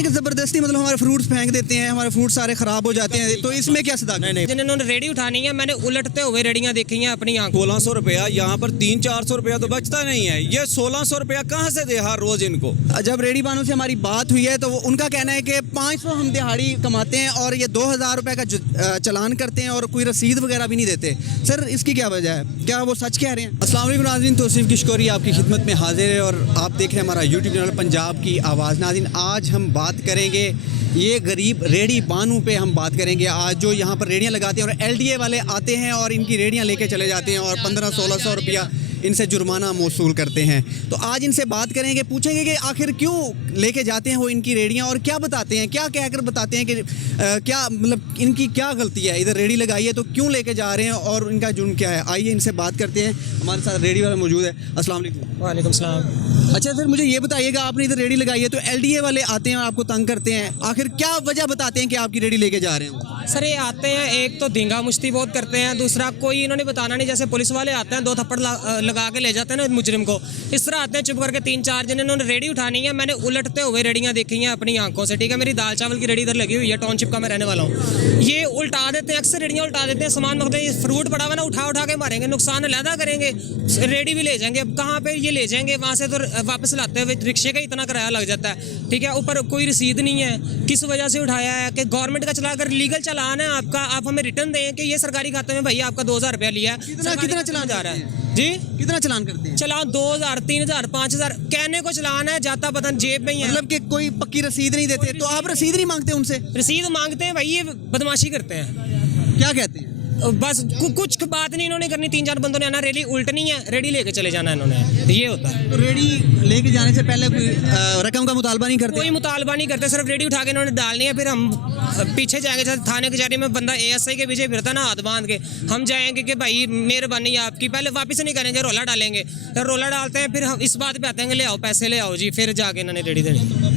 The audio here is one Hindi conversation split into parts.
हैं कि ज़बरदस्ती मतलब हमारे फ्रूट्स फेंक देते हैं, हमारे फ्रूट सारे ख़राब हो जाते हैं, तो इसमें क्या सदाकत है? जिन्होंने रेडी उठानी है, मैंने उलटते हुए रेडियां देखी हैं अपनी आंखों। 1600 रुपया यहाँ पर 300-400 रुपया तो बचता नहीं है, ये 1600 रुपया कहाँ से दे हर रोज इनको। जब रेडी वालों से हमारी बात हुई है तो उनका कहना है कि 500 हम दिहाड़ी कमाते हैं और ये 2000 रुपये का चलान करते हैं और कोई रसीद वगैरह भी नहीं देते। सर इसकी क्या वजह है, क्या वो सच कह रहे हैं? अस्सलाम वालेकुम नाज़रीन, तौसीफ़ किशकोरी आपकी खिदमत में हाजिर है और आप देख रहे हैं हमारा यूट्यूब चैनल पंजाब की आवाज़। नाज़रीन, आज हम बात करेंगे ये गरीब रेडी बानों पे हम बात करेंगे। आज जो यहाँ पर रेडियाँ लगाते हैं और LDA वाले आते हैं और इनकी रेडियाँ लेके चले जाते हैं और 1500-1600 रुपया इनसे जुर्माना मौसूल करते हैं। तो आज इनसे बात करेंगे, पूछेंगे कि आखिर क्यों लेके जाते हैं वो इनकी रेडियाँ और क्या बताते हैं, क्या कहकर बताते हैं कि क्या मतलब इनकी क्या गलती है, इधर रेडी लगाई है तो क्यों लेके जा रहे हैं और इनका जुर्म क्या है। आइए इनसे बात करते हैं। हमारे साथ रेडी वाला मौजूद है। अस्सलाम वालेकुम। वालेकुम सलाम। अच्छा सर, मुझे ये बताइएगा, आपने इधर रेडी लगाई है तो LDA वाले आते हैं और आपको तंग करते हैं, आखिर क्या वजह बताते हैं कि आपकी रेडी लेके जा रहे हैं? सर ये आते हैं, एक तो धींगा मुश्ती बहुत करते हैं, दूसरा कोई इन्होंने बताना नहीं। जैसे पुलिस वाले आते हैं, 2 थप्पड़ लगा के ले जाते हैं ना मुजरिम को, इस तरह आते हैं चुप करके 3-4 जने। इन्होंने रेडी उठानी है, मैंने उलटते हुए रेडियां देखी हैं अपनी आंखों से। ठीक है, मेरी दाल चावल की रेडी इधर लगी हुई है, टाउनशिप का मैं रहने वाला हूँ। ये उल्टा देते हैं, अक्सर रेडियाँ उल्टा देते हैं, सामान मखते हैं, फ्रूट पड़ा हुआ ना उठा के मारेंगे, नुकसान अलहदा करेंगे, रेडी भी ले जाएंगे। अब कहाँ पे ये ले जाएंगे, वहाँ से तो वापस लाते हुए रिक्शे का इतना किराया लग जाता है। ठीक है, ऊपर कोई रसीद नहीं है, किस वजह से उठाया है कि गवर्नमेंट का चला, अगर लीगल चलान है आपका, आप हमें रिटर्न दें कि ये सरकारी खाते में भैया आपका 2000 रुपया लिया है। कितना चलान जा रहा है जी, कितना चलान करते हैं? चलान 2000, 3000, 5000 कहने को चलान है, जाता पता जेब में ही है। मतलब कि कोई पक्की रसीद नहीं देते, तो आप रसीद नहीं मांगते उनसे? रसीद मांगते हैं भाई, ये बदमाशी करते हैं। क्या कहते हैं? बस कुछ बात नहीं इन्होंने करनी, 3-4 बंदों ने आना, रेडी उल्टनी है, रेडी लेके चले जाना इन्होंने, ये होता है। तो रेडी लेके जाने से पहले कोई रकम का मुतालबा नहीं करते? कोई मुतालबा नहीं करते, सिर्फ रेडी उठा के इन्होंने डालनी है। फिर हम पीछे जाएंगे, जैसे थाने कचहरी में बंदा ASI के पीछे फिरता ना हाथ बांध के, हम जाएंगे कि भाई मेहरबानी आपकी, पहले वापस नहीं करेंगे, रोला डालेंगे। तो रोला डालते हैं, फिर हम इस बात पे आते हैं, ले आओ पैसे ले आओ जी, फिर जाके इन्होंने रेडी देनी।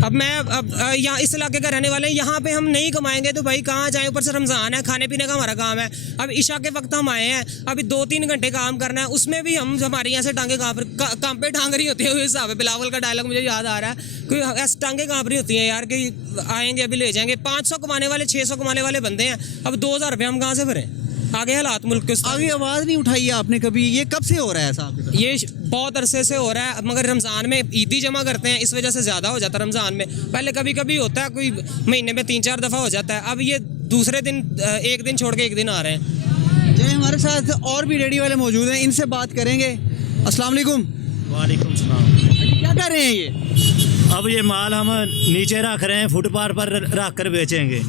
अब मैं यहाँ इस इलाके का रहने वाले हैं, यहाँ पे हम नहीं कमाएंगे तो भाई कहाँ जाएं, ऊपर से रमज़ान है, खाने पीने का हमारा काम है। अब इशा के वक्त हम आए हैं, अभी 2-3 घंटे काम करना है, उसमें भी हम हमारे यहाँ से टांगे काम पे टांग रही होती है। उस हिसाब से बिलावल का डायलॉग मुझे याद आ रहा है, कोई ऐसी टांगे कांप रही होती हैं यार कि आएंगे अभी ले जाएंगे। 500 कमाने वाले, 600 कमाने वाले बंदे हैं, अब 2000 रुपये हम कहाँ से भरें? आगे हालात मुल्क के आगे आवाज़ नहीं उठाई है आपने कभी? ये कब से हो रहा है साहब? ये बहुत अरसे से हो रहा है, मगर रमज़ान में ईदी जमा करते हैं, इस वजह से ज़्यादा हो जाता है रमज़ान में। पहले कभी कभी होता है, कोई महीने में 3-4 दफ़ा हो जाता है। अब ये दूसरे दिन, एक दिन छोड़ के एक दिन आ रहे हैं। जय, हमारे साथ और भी रेडी वाले मौजूद हैं, इनसे बात करेंगे। अस्सलाम वालेकुम। वालेकुम सलाम। क्या कर रहे हैं ये? अब ये माल हम नीचे रख रहे हैं, फुटपाथ पर रख कर बेचेंगे।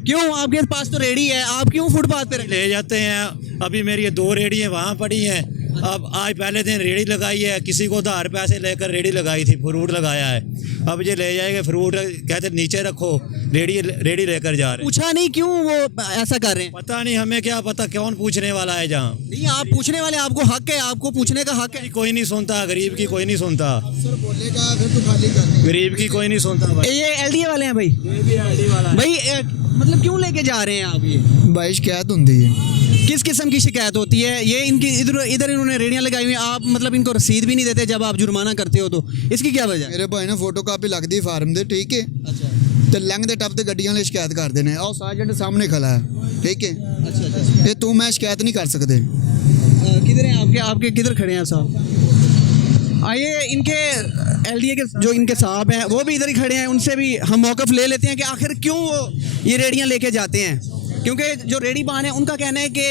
क्यों, आपके पास तो रेडी है, आप क्यों फुटपाथ पे ले जाते हैं। अभी मेरी ये 2 रेडियाँ वहाँ पड़ी हैं। अब आज पहले दिन रेडी लगाई है, किसी को उधार पैसे लेकर रेडी लगाई थी, फ्रूट लगाया है। अब ये ले जाएंगे फ्रूट, कहते नीचे रखो, रेडी लेकर जा रहे हैं। पूछा नहीं क्यों वो ऐसा कर रहे हैं? पता नहीं, हमें क्या पता कौन पूछने वाला है। जहाँ नहीं, आप पूछने वाले, आपको हक है, आपको पूछने का हक है। कोई नहीं सुनता, गरीब की कोई नहीं सुनता, गरीब की कोई नहीं सुनता। ये LDA वाले हैं भाई? भाई मतलब क्यों लेके जा रहे हैं आप ये? भाई शिकायत होती है। किस किस्म की शिकायत होती है? ये इनकी इधर इन्होंने रेडियां लगाई हुई हैं, आप मतलब इनको रसीद भी नहीं देते जब आप जुर्माना करते हो, तो इसकी क्या वजह है? मेरे भाई ने फोटो कापी लगती फार्म दे, ठीक है। अच्छा ਤੇ ਲੰਘਦੇ ਟੱਪਦੇ ਗੱਡੀਆਂ ਲਈ ਸ਼ਿਕਾਇਤ ਕਰਦੇ ਨੇ। ਆਹ ਸਾਜੈਂਟ ਸਾਹਮਣੇ ਖੜਾ ਹੈ, ठीक है। अच्छा अच्छा। ਇਹ ਤੂੰ ਮੈਂ ਸ਼ਿਕਾयत नहीं कर सकते। किधर हैं आपके किधर खड़े हैं साहब? आइए, इनके LDA के जो इनके साहब हैं वो भी इधर ही खड़े हैं, उनसे भी हम मौक़िफ़ ले लेते हैं कि आखिर क्यों वो ये रेडियाँ लेके जाते हैं। क्योंकि जो रेडी बान है उनका कहना है कि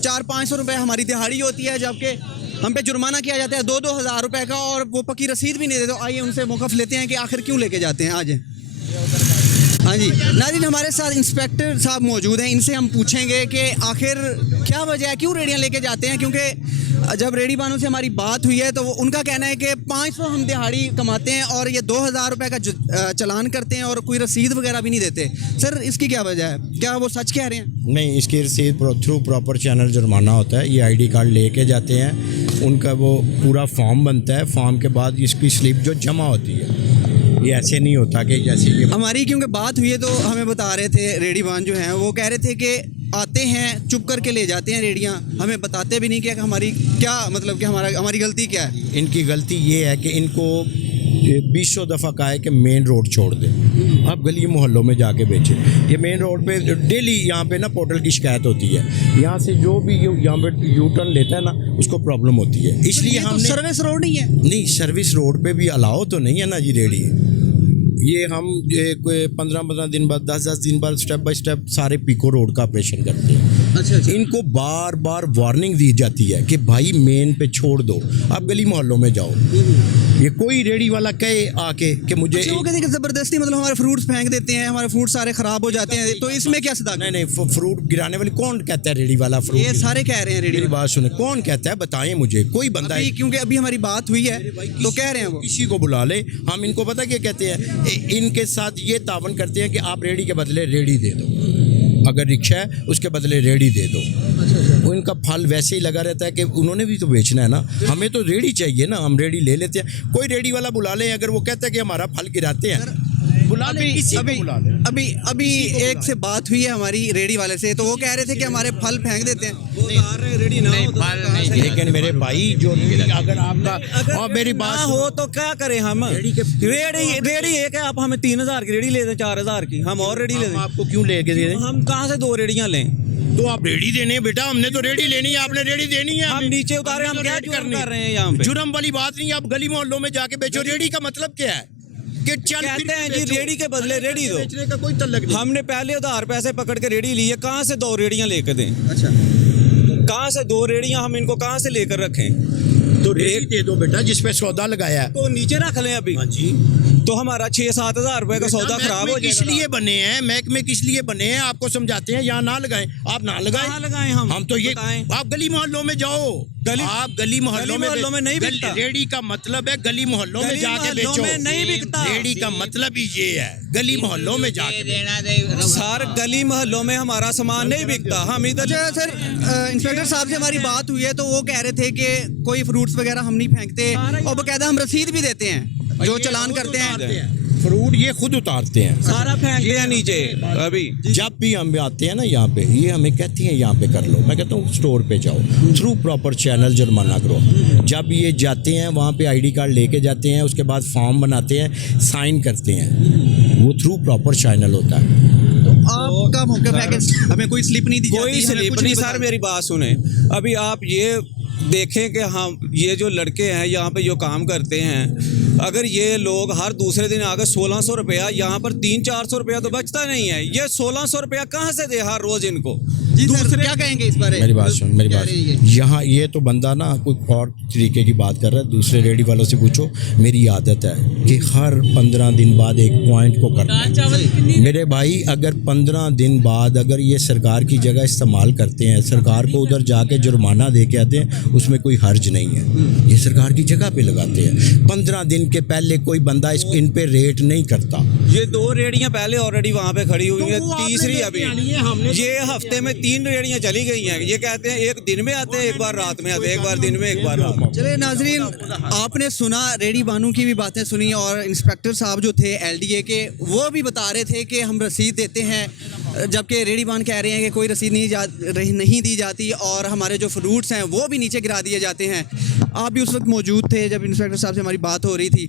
400-500 रुपये हमारी दिहाड़ी होती है, जबकि हम पे जुर्माना किया जाता है 2-2 हज़ार रुपये का, और वो पक्की रसीद भी नहीं देते। तो आइए उनसे मौक़िफ़ लेते हैं कि आखिर क्यों लेके जाते हैं। आज हाँ जी नाज़रीन, हमारे साथ इंस्पेक्टर साहब मौजूद हैं, इनसे हम पूछेंगे कि आखिर क्या वजह है, क्यों रेडियाँ लेके जाते हैं। क्योंकि जब रेडी बानों से हमारी बात हुई है तो उनका कहना है कि 500 हम दिहाड़ी कमाते हैं और ये 2000 रुपये का चलान करते हैं और कोई रसीद वगैरह भी नहीं देते। सर इसकी क्या वजह है, क्या वो सच कह रहे हैं? नहीं, इसकी रसीद थ्रू प्रॉपर चैनल जुर्माना होता है। ये ID कार्ड लेके जाते हैं, उनका वो पूरा फॉर्म बनता है, फॉर्म के बाद इसकी स्लिप जो जमा होती है, ये ऐसे नहीं होता कि जैसे कि हमारी क्योंकि बात हुई है तो हमें बता रहे थे, रेडी बान जो हैं वो कह रहे थे कि आते हैं चुप करके ले जाते हैं रेडियाँ, हमें बताते भी नहीं कि हमारी क्या मतलब कि हमारी गलती क्या है। इनकी गलती ये है कि इनको 20 दफ़ा कहा है कि मेन रोड छोड़ दें, आप गली मोहल्लों में जाके बेचें। ये मेन रोड पे डेली यहाँ पे ना पोर्टल की शिकायत होती है, यहाँ से जो भी यहाँ पे यू टर्न लेता है ना उसको प्रॉब्लम होती है, इसलिए हमने सर्विस रोड नहीं है। नहीं, सर्विस रोड पे भी अलाउ तो नहीं है ना जी रेडी। ये हम 15-15 दिन बाद 10-10 दिन बाद स्टेप बाय स्टेप सारे पीको रोड का ऑपरेशन करते हैं। अच्छा अच्छा। इनको बार बार वार्निंग दी जाती है कि भाई मेन पे छोड़ दो, आप गली मोहल्लों में जाओ। ये कोई रेडी वाला कहे आके कि मुझे अच्छा, वो कहते हैं कि ज़बरदस्ती मतलब हमारे फ्रूट्स फेंक देते हैं, हमारे फ्रूट सारे ख़राब हो जाते हैं, तो इसमें क्या सदा? नहीं नहीं, फ्रूट गिराने वाली कौन कहता है रेडी वाला फ्रूट? ये सारे कह रहे हैं रेडी। मेरी बात सुने, कौन कहता है बताएं मुझे, कोई बंदा है? क्योंकि अभी हमारी बात हुई है तो कह रहे हैं वो। किसी को बुला ले, हम इनको पता क्या कहते हैं, इनके साथ ये तावन करते हैं कि आप रेडी के बदले रेडी दे दो, अगर रिक्शा है उसके बदले रेडी दे दो। वो इनका फल वैसे ही लगा रहता है कि उन्होंने भी तो बेचना है ना, हमें तो रेडी चाहिए ना, हम रेडी ले लेते हैं। कोई रेडी वाला बुला ले, अगर वो कहता है कि हमारा फल गिराते हैं, बुला ले, किसी को बुला ले। अभी एक से बात हुई है हमारी रेडी वाले से, तो वो कह रहे थे कि हमारे फल फेंक देते हैं। रेडी ना हो लेकिन मेरे भाई जो अगर आपका और मेरी बात हो तो क्या करें हम? रेडी एक है, आप हमें 3000 की रेडी ले दें, 4000 की हम और रेडी ले दें। आपको क्यों लेके दे दें? हम कहाँ से 2 रेडियाँ लें? तो आप रेडी देने हैं बेटा, हमने तो रेडी लेनी है, आपने रेडी देनी है। हम नीचे उतारे, हम क्या जुर्म कर रहे हैं यहाँ पे? जुर्म वाली बात नहीं है, आप गली मोहल्लों में जाके बेचो। रेडी का मतलब क्या है कि चल कहते हैं जी रेडी के बदले रेडी दो। बेचने का कोई तल्लक नहीं। हमने पहले उधार पैसे पकड़ के रेडी ली है, कहाँ से 2 रेडियाँ लेकर दें? अच्छा, कहाँ से 2 रेडियाँ हम इनको कहाँ से लेकर रखें? तो रेडी दे दो बेटा, जिस पे सौदा लगाया है। तो नीचे रख लें अभी। हाँ जी, तो हमारा 6-7 हज़ार रुपए का सौदा खराब हो किस जाएगा। लिए बने हैं महकमे, किस लिए बने हैं? आपको समझाते हैं, यहाँ ना लगाएं, आप ना लगाएं। कहाँ लगाएं हम तो ये बताएं। आप गली मोहल्लों में जाओ, आप गली मोहल्लों में नहीं बिकता। रेडी का मतलब है गली मोहल्लों में जाके बेचो। नहीं बिकता। रेडी का मतलब ही ये है, गली मोहल्लों में जाके। सर गली मोहल्लों में हमारा सामान नहीं बिकता, हम इधर। अच्छा सर, इंस्पेक्टर साहब से हमारी बात हुई है तो वो कह रहे थे कि कोई फ्रूट्स वगैरह हम नहीं फेंकते, और बकायदा हम रसीद भी देते हैं जो चालान करते हैं। फ्रूट ये खुद उतारते हैं, सारा फेंकते हैं नीचे। अभी जब भी हम आते हैं ना यहाँ पे, ये हमें कहती हैं यहाँ पे कर लो, मैं कहता हूँ स्टोर पे जाओ, थ्रू प्रॉपर चैनल जुर्माना करो। जब ये जाते हैं वहाँ पे आईडी कार्ड लेके जाते हैं, उसके बाद फॉर्म बनाते हैं, साइन करते हैं, वो थ्रू प्रॉपर चैनल होता है। आपका मौके पे हमें कोई स्लिप नहीं दी जाती, कोई हमें स्लिप कुछ नहीं। बताया। सर मेरी बात सुने, अभी आप ये देखें कि हम ये जो लड़के हैं यहाँ पे जो काम करते हैं, अगर ये लोग हर दूसरे दिन आकर 1600 रुपया, यहाँ पर 300-400 रुपया तो बचता नहीं है, ये 1600 रुपया कहाँ से दे हर रोज इनको? जी सर, क्या कहेंगे इस बारे? मेरी बात सुन, मेरी बात सुन। यहाँ ये तो बंदा ना कोई और तरीके की बात कर रहा है, दूसरे रेडी वालों से पूछो। मेरी आदत है कि हर 15 दिन बाद एक पॉइंट को करना है। मेरे भाई अगर 15 दिन बाद अगर ये सरकार की जगह इस्तेमाल करते हैं, सरकार को उधर जाके जुर्माना दे के आते हैं, उसमें कोई हर्ज नहीं है, ये सरकार की जगह पे लगाते हैं। 15 दिन के पहले कोई बंदा इन पे रेट नहीं करता। ये 2 रेडियाँ पहले ऑलरेडी वहाँ पे खड़ी हुई है, तीसरी अभी ये हफ्ते में 3 रेडियाँ चली गई हैं। ये कहते हैं एक दिन में आते हैं, एक बार रात में आते हैं, एक बार दिन में, एक बार रात में। चलिए नाजरीन, आपने सुना, रेडी बानू की भी बातें सुनी, और इंस्पेक्टर साहब जो थे LDA के, वो भी बता रहे थे कि हम रसीद देते हैं, जबकि रेडी बान कह रहे हैं कि कोई रसीद नहीं दी जाती, और हमारे जो फ्रूट्स हैं वो भी नीचे गिरा दिए जाते हैं। आप भी उस वक्त मौजूद थे जब इंस्पेक्टर साहब से हमारी बात हो रही थी,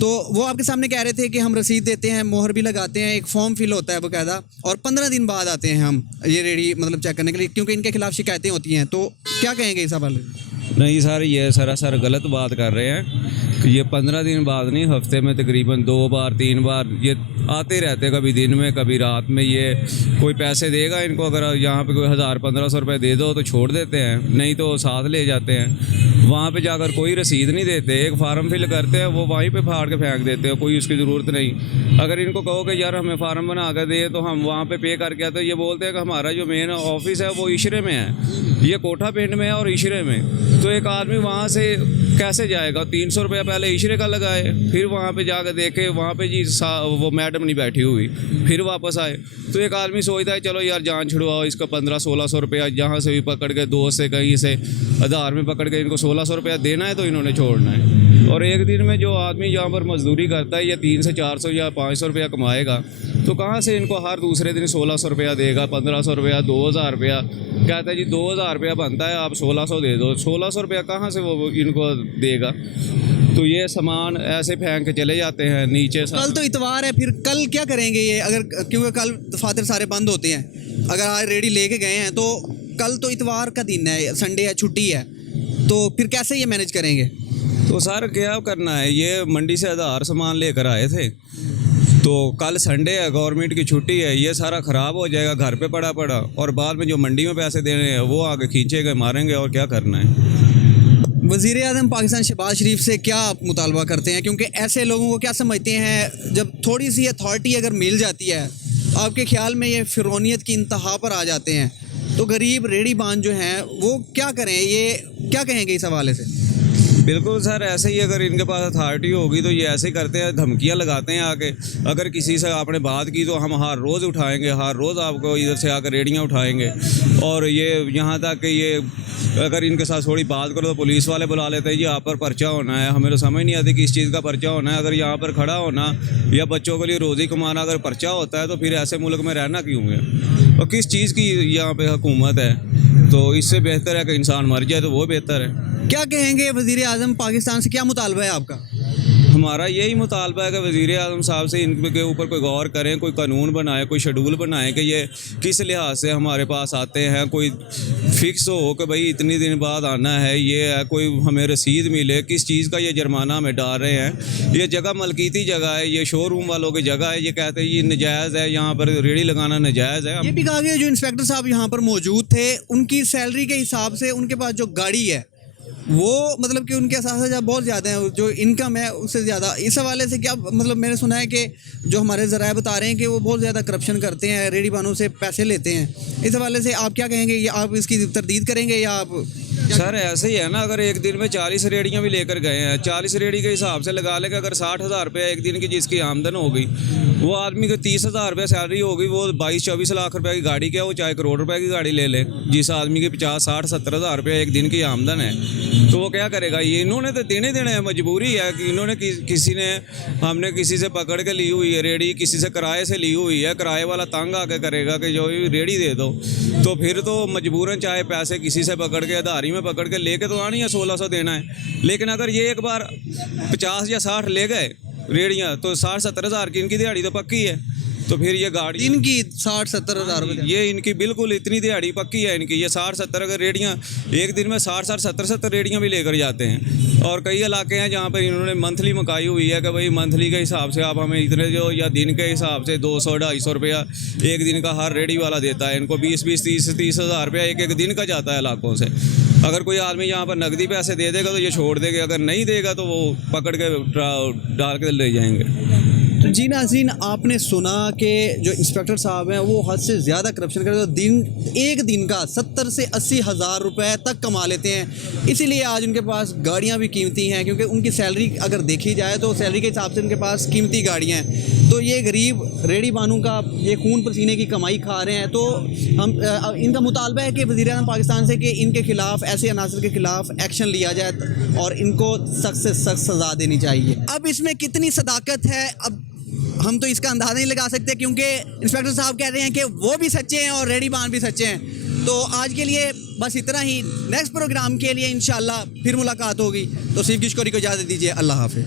तो वो आपके सामने कह रहे थे कि हम रसीद देते हैं, मोहर भी लगाते हैं, एक फॉर्म फिल होता है बाकायदा, और 15 दिन बाद आते हैं हम ये रेडी मतलब चेक करने के लिए, क्योंकि इनके खिलाफ शिकायतें होती हैं। तो क्या कहेंगे इस हवाले में? नहीं सर, ये सरासर गलत बात कर रहे हैं कि ये 15 दिन बाद नहीं, हफ्ते में तकरीबन 2 बार 3 बार ये आते रहते, कभी दिन में कभी रात में। ये कोई पैसे देगा इनको, अगर यहाँ पे कोई 1000-1500 रुपये दे दो तो छोड़ देते हैं, नहीं तो साथ ले जाते हैं। वहाँ पे जाकर कोई रसीद नहीं देते, एक फार्म फिल करते हैं, वो वहीं पे फाड़ के फेंक देते हैं, कोई उसकी ज़रूरत नहीं। अगर इनको कहो कि यार हमें फार्म बना कर दे, तो हम वहाँ पे करके आते, ये बोलते हैं कि हमारा जो मेन ऑफिस है वो इशरे में है, ये कोठा पिंड में है और इशरे में। तो एक आदमी वहाँ से कैसे जाएगा? 300 रुपया पहले इशरे का लगाए, फिर वहाँ पे जाकर देखे वहाँ पे जी वो मैडम नहीं बैठी हुई, फिर वापस आए। तो एक आदमी सोचता है चलो यार जान छुड़वाओ, इसका 1500-1600 रुपया जहाँ से भी पकड़ के, दोस्त से कहीं से आधार में पकड़ के इनको 1600 रुपया देना है, तो इन्होंने छोड़ना है। और एक दिन में जो आदमी यहाँ पर मजदूरी करता है, या 300 से 400 या 500 रुपया कमाएगा, तो कहाँ से इनको हर दूसरे दिन 1600 रुपया देगा, 1500 रुपया, 2000 रुपया। कहता है जी 2000 रुपया बनता है, आप 1600 दे दो। 1600 रुपया कहाँ से वो इनको देगा? तो ये सामान ऐसे फेंक के चले जाते हैं नीचे। कल तो इतवार है, फिर कल क्या करेंगे ये? अगर क्योंकि कल दफातर सारे बंद होते हैं, अगर आज रेडी लेके गए हैं तो कल तो इतवार का दिन है, संडे है, छुट्टी है, तो फिर कैसे ये मैनेज करेंगे? तो सर क्या करना है, ये मंडी से आधार सामान लेकर आए थे, तो कल संडे है, गवर्नमेंट की छुट्टी है, ये सारा ख़राब हो जाएगा, घर पे पड़ा और बाद में जो मंडी में पैसे देने हैं वो आगे खींचेंगे, मारेंगे, और क्या करना है। वज़ीर आज़म पाकिस्तान शहबाज शरीफ से क्या आप मुतालबा करते हैं? क्योंकि ऐसे लोगों को क्या समझते हैं, जब थोड़ी सी अथॉरिटी अगर मिल जाती है, आपके ख्याल में ये फिरौनियत की इंतहा पर आ जाते हैं, तो गरीब रेडी बान जो हैं वो क्या करें? ये क्या कहेंगे इस हवाले से? बिल्कुल सर, ऐसे ही अगर इनके पास अथॉरिटी होगी तो ये ऐसे ही करते हैं, धमकियां लगाते हैं आके। अगर किसी से आपने बात की तो हम हर रोज़ उठाएंगे, हर रोज़ आपको इधर से आकर रेडियां उठाएंगे। और ये यहाँ तक कि ये अगर इनके साथ थोड़ी बात करो तो पुलिस वाले बुला लेते हैं, जी आप पर पर्चा होना है। हमें तो समझ नहीं आती किस चीज़ का पर्चा होना है। अगर यहाँ पर खड़ा होना या बच्चों के लिए रोज़ी कमाना अगर पर्चा होता है तो फिर ऐसे मुल्क में रहना क्यों है? और किस चीज़ की यहाँ पे हुकूमत है? तो इससे बेहतर है कि इंसान मर जाए, तो वो बेहतर है। क्या कहेंगे वज़ीर आज़म पाकिस्तान से, क्या मुतालबा है आपका? हमारा यही मुतालबा है कि वज़ीर आज़म साहब से इनके ऊपर कोई गौर करें, कोई कानून बनाए, कोई शेड्यूल बनाए कि ये किस लिहाज से हमारे पास आते हैं, कोई फ़िक्स हो कि भाई इतनी दिन बाद आना है, ये है, कोई हमें रसीद मिले, किस चीज़ का ये जुर्माना हमें डाल रहे हैं। ये जगह मलकीती जगह है, ये शोरूम वालों की जगह है, ये कहते हैं ये नाजायज़ है, यहाँ पर रेडी लगाना नाजायज़ है। ये भी कहा गया जो इंस्पेक्टर साहब यहाँ पर मौजूद थे, उनकी सैलरी के हिसाब से उनके पास जो गाड़ी है वो मतलब कि उनके साथ बहुत ज़्यादा है, जो इनकम है उससे ज़्यादा। इस हवाले से क्या मतलब, मैंने सुना है कि जो हमारे ज़राए बता रहे हैं कि वो बहुत ज़्यादा करप्शन करते हैं, रेडी बानों से पैसे लेते हैं। इस हवाले से आप क्या कहेंगे, या आप इसकी तरदीद करेंगे या आप? सर ऐसे ही है ना, अगर एक दिन में 40 रेडियाँ भी लेकर गए हैं, 40 रेडी के हिसाब से लगा लेगा, अगर 60,000 रुपये एक दिन की जिसकी आमदन होगी, वो आदमी को 30,000 रुपये सैलरी होगी, वो 22-24 लाख रुपए की गाड़ी क्या, वो चाहे करोड़ रुपए की गाड़ी ले ले। जिस आदमी की 50-60-70,000 रुपये एक दिन की आमदन है, तो वो क्या करेगा? ये इन्होंने तो देने हैं, मजबूरी है कि इन्होंने किसी ने, हमने किसी से पकड़ के ली हुई है रेडी, किसी से किराए से ली हुई है, किराए वाला तंग आके करेगा कि जो रेडी दे दो, तो फिर तो मजबूरन चाहे पैसे किसी से पकड़ के आधारी में पकड़ के लेके तो आनी है, 1600 देना है। लेकिन अगर ये एक बार 50 या 60 ले गए रेडियाँ, तो 60-70 हज़ार की इनकी दिहाड़ी तो पक्की है। तो फिर ये गाड़ी इनकी 60-70 हज़ार रुपये, ये इनकी बिल्कुल इतनी दिहाड़ी पक्की है इनकी। ये 60-70 अगर रेडियाँ एक दिन में 60-60 70-70 रेडियाँ भी लेकर जाते हैं। और कई इलाके हैं जहाँ पर इन्होंने मंथली मकाई हुई है कि भाई मंथली के हिसाब से आप हमें इतने जो, या दिन के हिसाब से 200-250 रुपया एक दिन का हर रेडी वाला देता है। इनको 20-20 30-30 हज़ार रुपया एक दिन का जाता है इलाकों से। अगर कोई आदमी यहाँ पर नकदी पैसे दे देगा तो ये छोड़ देंगे, अगर नहीं देगा तो वो पकड़ के डाल के ले जाएंगे। जी नाज़रीन, आपने सुना कि जो इंस्पेक्टर साहब हैं वो हद से ज़्यादा करप्शन करते हैं, तो एक दिन का 70 से 80 हज़ार रुपये तक कमा लेते हैं। इसीलिए आज उनके पास गाड़ियाँ भी कीमती हैं, क्योंकि उनकी सैलरी अगर देखी जाए तो सैलरी के हिसाब से उनके पास कीमती गाड़ियाँ हैं। तो ये गरीब रेडी बानू का ये खून पसीने की कमाई खा रहे हैं। तो हम इनका मुतालबा है कि वज़ीर आज़म पाकिस्तान से कि इनके ख़िलाफ़, ऐसे अनासर के ख़िलाफ़ एक्शन लिया जाए और इनको सख्त से सख्त सज़ा देनी चाहिए। अब इसमें कितनी सदाकत है, अब हम तो इसका अंदाज़ा नहीं लगा सकते, क्योंकि इंस्पेक्टर साहब कह रहे हैं कि वो भी सच्चे हैं और रेडी बान भी सच्चे हैं। तो आज के लिए बस इतना ही। नेक्स्ट प्रोग्राम के लिए इंशाल्लाह फिर मुलाकात होगी। तो सिर्फ किशकोरी को इजाज़त दीजिए। अल्लाह हाफ़िज़।